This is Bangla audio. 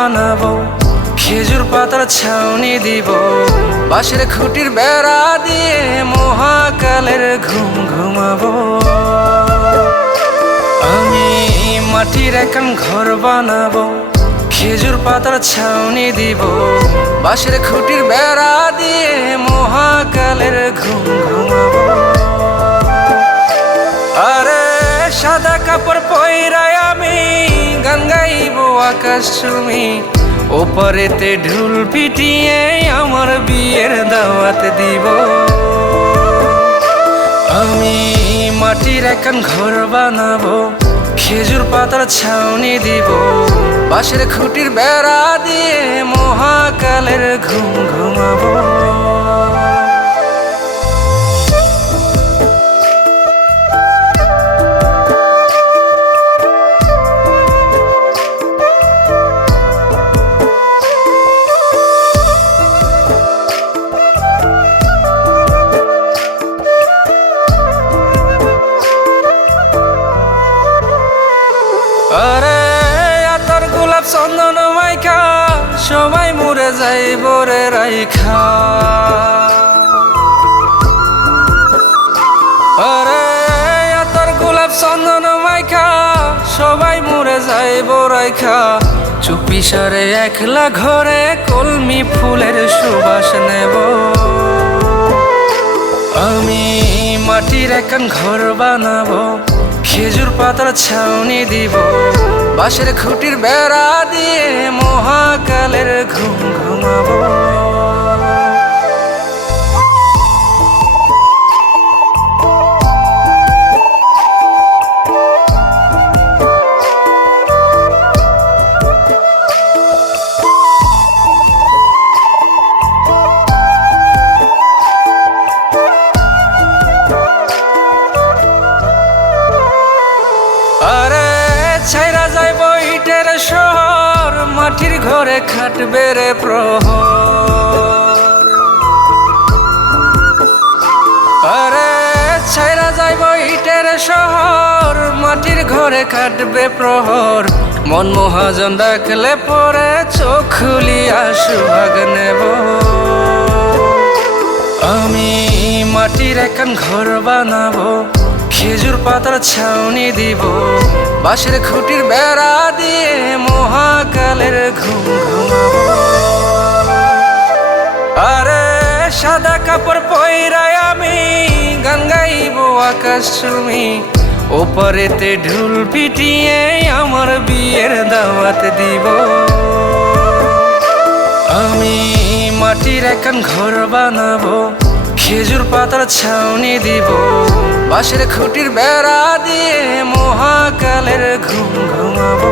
বানাবো, খেজুর পাতার ছাউনি দিব, বাঁশের খুঁটির বেড়া দিয়ে মহাকালের ঘুম ঘুমাবো। আমি মাটির একান ঘর বানাবো, খেজুর পাতার ছাউনি দিব, বাঁশের খুঁটির বেড়া দিয়ে মহাকালের ঘুম ঘুমাবো। আরে সাদা কাপড় পয়রায় আমি গান গাইবো আকাশ চুমি, ওপারেতে ঢোল পিটিয়ে আমার বিয়ের দাওয়াত দিব। আমি মাটির একান ঘর বানাবো, খেজুর পাতার ছাউনি দিব, বাঁশের খুঁটির বেড়া দিয়ে মহাকালের ঘুম ঘুমাবো। আরে আতর গোলাপ চন্দন মাইখা সবাই মরে যাইব রে রাইখা। আরে আতর গোলাপ চন্দন মাইখা সবাই মরে যাইব রাইখা, চুপি সারে একলা ঘরে কলমি ফুলের সুবাস নেব। আমি মাটির একান ঘর বানাবো, খেজুর পাতার ছাউনি দিব, বাঁশের খুঁটির বেড়া দিয়ে মহাকালের ঘুম ঘুমাবো। আরে ছাইরা যাইব ইটের শহর, মাটির ঘরে খাটবে রে প্রহর। আরে ছাইরা যাইব ইটের শহর, মাটির ঘরে খাটবে প্রহর। মন মহাজন ডাকলে পরে চোখ খুলিয়া সুহাগ নেব। আমি মাটির একান ঘর বানাবো, খেজুর পাতার ছাউনি দিব, বাঁশের খুঁটির বেড়া দিয়ে মহাকালের ঘুম ঘুমাবো। আরে সাদা কাপড় পয়রায় আমি গান গাইবো আকাশ চুমি, ওপারেতে ঢোল পিটিয়ে আমার বিয়ের দাওয়াত দিব। আমি মাটির একান ঘর বানাবো, খেজুর পাতার ছাউনি দিব, বাঁশের খুঁটির বেড়া দিয়ে মহাকালের ঘুম ঘুমাবো।